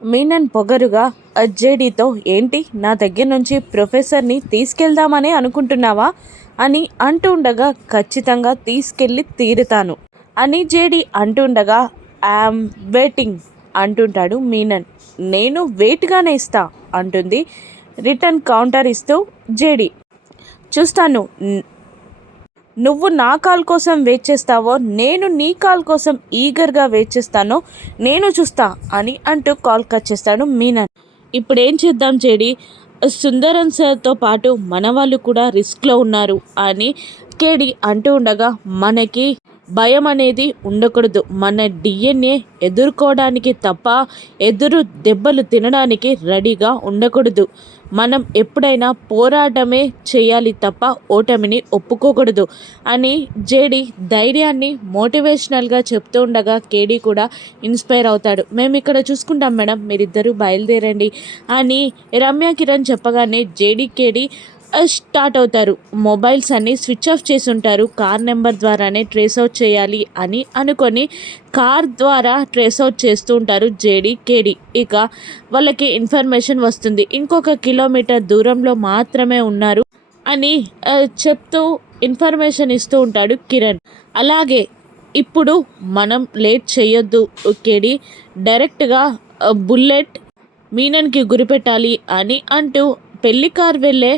మీనన్ పొగరుగా జేడీతో ఏంటి నా దగ్గర నుంచి ప్రొఫెసర్ని తీసుకెళ్దామని అనుకుంటున్నావా అని అంటుండగా ఖచ్చితంగా తీసుకెళ్ళి తీరుతాను అని జేడీ అంటుండగా ఐఎమ్ వెయిటింగ్ అంటుంటాడు మీనన్. నేను వెయిట్గానే ఇస్తా అంటుంది రిటర్న్ కౌంటర్ ఇస్తూ జేడీ. చూస్తాను నువ్వు నా కాల్ కోసం వెయిట్ చేస్తావో నేను నీ కాల్ కోసం ఈగర్గా వెయిట్ చేస్తానో నేను చూస్తా అని అంటూ కాల్ కట్ చేస్తాడు మీనన్. ఇప్పుడు ఏం చేద్దాం జేడి, సుందరన్ సార్తో పాటు మన వాళ్ళు కూడా రిస్క్లో ఉన్నారు అని కేడి అంటూ ఉండగా మనకి భయం అనేది ఉండకూడదు. మన డిఎన్ఏ ఎదుర్కోవడానికి తప్ప ఎదురు దెబ్బలు తినడానికి రెడీగా ఉండకూడదు. మనం ఎప్పుడైనా పోరాటమే చేయాలి తప్ప ఓటమిని ఒప్పుకోకూడదు అని జేడి ధైర్యాన్ని మోటివేషనల్గా చెప్తూ ఉండగా కేడీ కూడా ఇన్స్పైర్ అవుతాడు. మేము ఇక్కడ చూసుకుంటాం మేడం, మీరిద్దరూ బయలుదేరండి అని రమ్య కిరణ్ చెప్పగానే జేడి కేడీ స్టార్ట్ అవుతారు. మొబైల్స్ అన్నీ స్విచ్ ఆఫ్ చేసి ఉంటారు. కార్ నెంబర్ ద్వారానే ట్రేస్ అవుట్ చేయాలి అని అనుకొని కార్ ద్వారా ట్రేస్ అవుట్ చేస్తూ ఉంటారు జేడీ కేడీ. ఇక వాళ్ళకి ఇన్ఫర్మేషన్ వస్తుంది, ఇంకొక కిలోమీటర్ దూరంలో మాత్రమే ఉన్నారు అని చెప్తూ ఇన్ఫర్మేషన్ ఇస్తూ ఉంటాడు కిరణ్. అలాగే ఇప్పుడు మనం లేట్ చేయొద్దు కేడీ, డైరెక్ట్గా బుల్లెట్ మీనన్కి గురిపెట్టాలి అని అంటూ పెళ్లి కార్ వెళ్ళే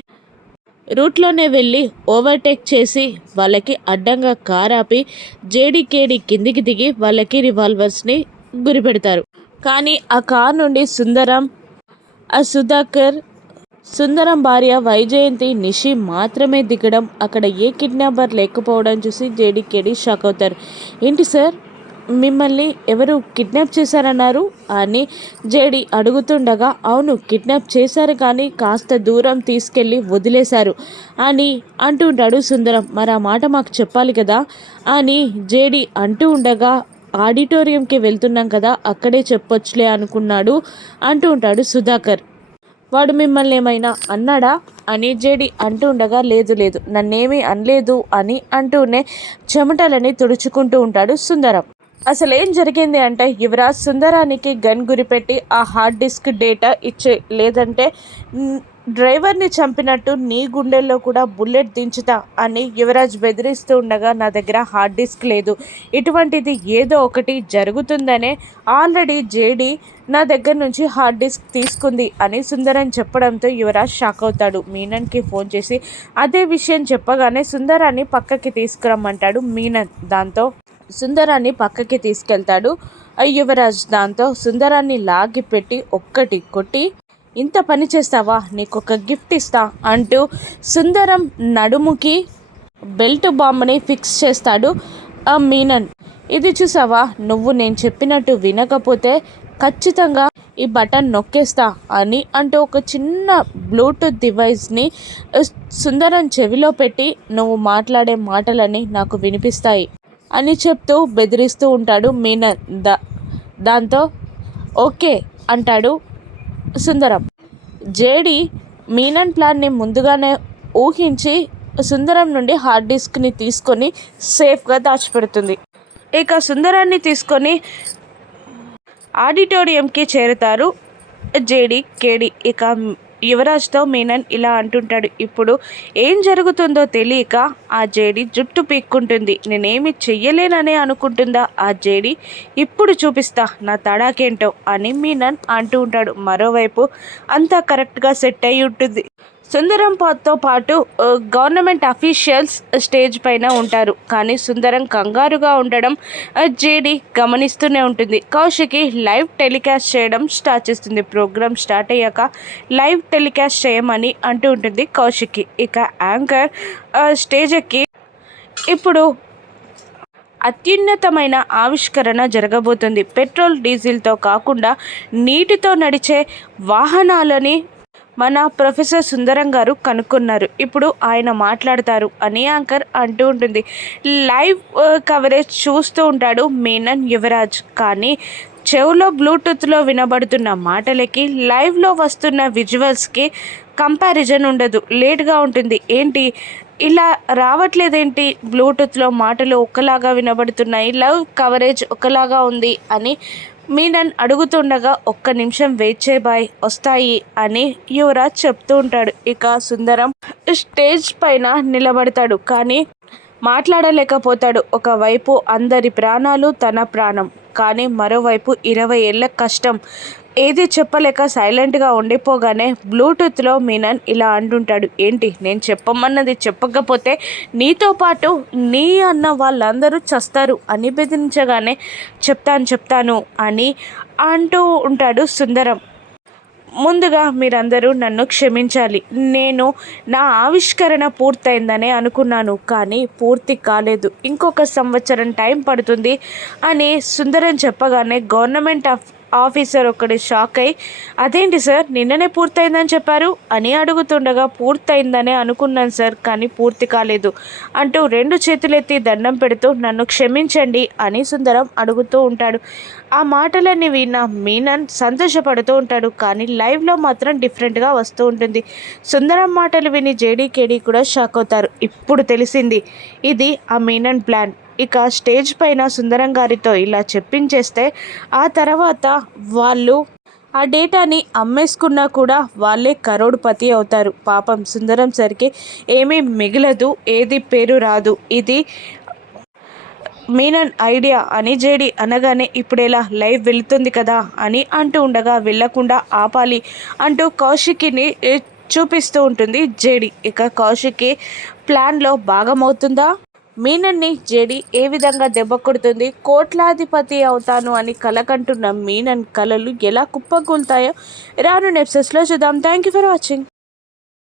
రూట్లోనే వెళ్ళి ఓవర్టేక్ చేసి వాళ్ళకి అడ్డంగా కార్ ఆపి జేడీకేడి కిందికి దిగి వాళ్ళకి రివాల్వర్స్ని గురిపెడతారు. కానీ ఆ కార్ నుండి సుధాకర్, సుందరం భార్య వైజయంతి, నిషి మాత్రమే దిగడం, అక్కడ ఏ కిడ్నాపర్ లేకపోవడం చూసి జేడీకేడి షాక్ అవుతారు. ఏంటి సార్, మిమ్మల్ని ఎవరు కిడ్నాప్ చేశారన్నారు అని జేడీ అడుగుతుండగా, అవును కిడ్నాప్ చేశారు కానీ కాస్త దూరం తీసుకెళ్ళి వదిలేశారు అని అంటుంటాడు సుందరం. మరి ఆ మాట మాకు చెప్పాలి కదా అని జేడీ అంటూ ఉండగా, ఆడిటోరియంకి వెళ్తున్నాం కదా అక్కడే చెప్పొచ్చులే అనుకున్నాడు అంటూ ఉంటాడు సుధాకర్. వాడు మిమ్మల్ని ఏమైనా అన్నాడా అని జేడీ అంటూ ఉండగా, లేదు లేదు నన్నేమీ అనలేదు అని అంటూనే చెమటలని తుడుచుకుంటూ ఉంటాడు సుందరం. అసలు ఏం జరిగింది అంటే, యువరాజ్ సుందరానికి గన్ గురిపెట్టి ఆ హార్డ్ డిస్క్ డేటా ఇచ్చే, లేదంటే డ్రైవర్ని చంపినట్టు నీ గుండెల్లో కూడా బుల్లెట్ దించుతా అని యువరాజ్ బెదిరిస్తూ ఉండగా, నా దగ్గర హార్డ్ డిస్క్ లేదు, ఇటువంటిది ఏదో ఒకటి జరుగుతుందనే ఆల్రెడీ జేడీ నా దగ్గర నుంచి హార్డ్ డిస్క్ తీసుకుంది అని సుందరం చెప్పడంతో యువరాజ్ షాక్ అవుతాడు. మీనన్కి ఫోన్ చేసి అదే విషయం చెప్పగానే సుందరాన్ని పక్కకి తీసుకురమ్మంటాడు మీనన్. దాంతో సుందరాన్ని పక్కకి తీసుకెళ్తాడు యువరాజ్. దాంతో సుందరాన్ని లాగి పెట్టి ఒక్కటి కొట్టి, ఇంత పని చేస్తావా, నీకొక గిఫ్ట్ ఇస్తా అంటూ సుందరం నడుముకి బెల్ట్ బాంబుని ఫిక్స్ చేస్తాడు మీనన్. ఇది చూసావా, నువ్వు నేను చెప్పినట్టు వినకపోతే ఖచ్చితంగా ఈ బటన్ నొక్కేస్తా అని అంటూ ఒక చిన్న బ్లూటూత్ డివైస్ని సుందరం చెవిలో పెట్టి, నువ్వు మాట్లాడే మాటలని నాకు వినిపిస్తాయి అని చెప్తూ బెదిరిస్తూ ఉంటాడు మీనన్. దాంతో ఓకే అంటాడు సుందరం. జేడీ మీనన్ ప్లాన్ని ముందుగానే ఊహించి సుందరం నుండి హార్డ్ డిస్క్ని తీసుకొని సేఫ్గా దాచిపెడుతుంది. ఇక సుందరాన్ని తీసుకొని ఆడిటోరియంకి చేరుతారు జేడీ కేడీ. ఇక యువరాజ్తో మీనన్ ఇలా అంటుంటాడు. ఇప్పుడు ఏం జరుగుతుందో తెలియక ఆ జేడీ జుట్టు పీక్కుంటుంది. నేనేమి చెయ్యలేననే అనుకుంటుందా ఆ జేడీ, ఇప్పుడు చూపిస్తా నా తడాకేంటో అని మీనన్ అంటూ ఉంటాడు. మరోవైపు అంతా కరెక్ట్గా సెట్ అయి ఉంటుంది. సుందరంతో పాటు గవర్నమెంట్ అఫీషియల్స్ స్టేజ్ పైన ఉంటారు. కానీ సుందరం కంగారుగా ఉండడం జేడీ గమనిస్తూనే ఉంటుంది. కౌశికి లైవ్ టెలికాస్ట్ చేయడం స్టార్ట్ చేస్తుంది. ప్రోగ్రామ్ స్టార్ట్ అయ్యాక లైవ్ టెలికాస్ట్ చేయమని అంటూ ఉంటుంది కౌశికి. ఇక యాంకర్ స్టేజ్ ఎక్కి, ఇప్పుడు అత్యున్నతమైన ఆవిష్కరణ జరగబోతుంది. పెట్రోల్ డీజిల్తో కాకుండా నీటితో నడిచే వాహనాలని మన ప్రొఫెసర్ సుందరం గారు కనుక్కున్నారు. ఇప్పుడు ఆయన మాట్లాడతారు అని యాంకర్ అంటూ ఉంటుంది. లైవ్ కవరేజ్ చూస్తూ ఉంటాడు మీనన్ యువరాజ్. కానీ చెవులో బ్లూటూత్లో వినబడుతున్న మాటలకి లైవ్లో వస్తున్న విజువల్స్కి కంపారిజన్ ఉండదు, లేట్గా ఉంటుంది. ఏంటి ఇలా రావట్లేదేంటి, బ్లూటూత్లో మాటలు ఒకలాగా వినబడుతున్నాయి, లైవ్ కవరేజ్ ఒకలాగా ఉంది అని మీనన్ అడుగుతుండగా ఒక్క నిమిషం వెయిట్ చేయి బాయ్ వస్తాయి అని యువరాజ్ చెప్తూ ఉంటాడు. ఇక సుందరం స్టేజ్ పైన నిలబడతాడు కానీ మాట్లాడలేకపోతాడు. ఒకవైపు అందరి ప్రాణాలు తన ప్రాణం, కానీ మరోవైపు 20 ఏళ్ల కష్టం. ఏది చెప్పలేక సైలెంట్గా ఉండిపోగానే బ్లూటూత్లో మీనన్ ఇలా అంటుంటాడు. ఏంటి నేను చెప్పమన్నది చెప్పకపోతే నీతో పాటు నీ అన్న వాళ్ళందరూ చస్తారు అని బెదిరించగానే చెప్తాను అని అంటూ ఉంటాడు సుందరం. ముందుగా మీరందరూ నన్ను క్షమించాలి. నేను నా ఆవిష్కరణ పూర్తయిందనే అనుకున్నాను కానీ పూర్తి కాలేదు. ఇంకొక సంవత్సరం టైం పడుతుంది అని సుందరం చెప్పగానే గవర్నమెంట్ ఆఫీసర్ ఒకటి షాక్ అయి అదేంటి సార్ నిన్ననే పూర్తయిందని చెప్పారు అని అడుగుతుండగా పూర్తయిందనే అనుకున్నాను సార్ కానీ పూర్తి కాలేదు అంటూ 2 చేతులెత్తి దండం పెడుతూ నన్ను క్షమించండి అని సుందరం అడుగుతూ ఉంటాడు. ఆ మాటలన్నీ విన్న మీనన్ సంతోషపడుతూ ఉంటాడు కానీ లైవ్లో మాత్రం డిఫరెంట్గా వస్తూ ఉంటుంది. సుందరం మాటలు విని జేడీకేడీ కూడా షాక్ అవుతారు. ఇప్పుడు తెలిసింది ఇది ఆ మీనన్ ప్లాన్. ఇక స్టేజ్ పైన సుందరం గారితో ఇలా చెప్పించేస్తే ఆ తర్వాత వాళ్ళు ఆ డేటాని అమ్మేసుకున్నా కూడా వాళ్ళే కరోడ్పతి అవుతారు. పాపం సుందరం సరికి ఏమీ మిగలదు, ఏది పేరు రాదు. ఇది మీనన్ ఐడియా అని జేడి అనగానే ఇప్పుడేలా లైవ్ వెళుతుంది కదా అని అంటూ ఉండగా వెళ్ళకుండా ఆపాలి అంటూ కౌశికిని చూపిస్తూ ఉంటుంది జేడి. ఇక కౌశికి ప్లాన్లో భాగమవుతుందా? మీనన్ని జేడి ఏ విధంగా దెబ్బ కొడుతుంది? కోట్లాధిపతి అవుతాను అని కలకంటున్న మీనన్ కలలు ఎలా కుప్పకూలుతాయో రాను ఎపిసోడ్స్లో చూద్దాం. Thank you for watching.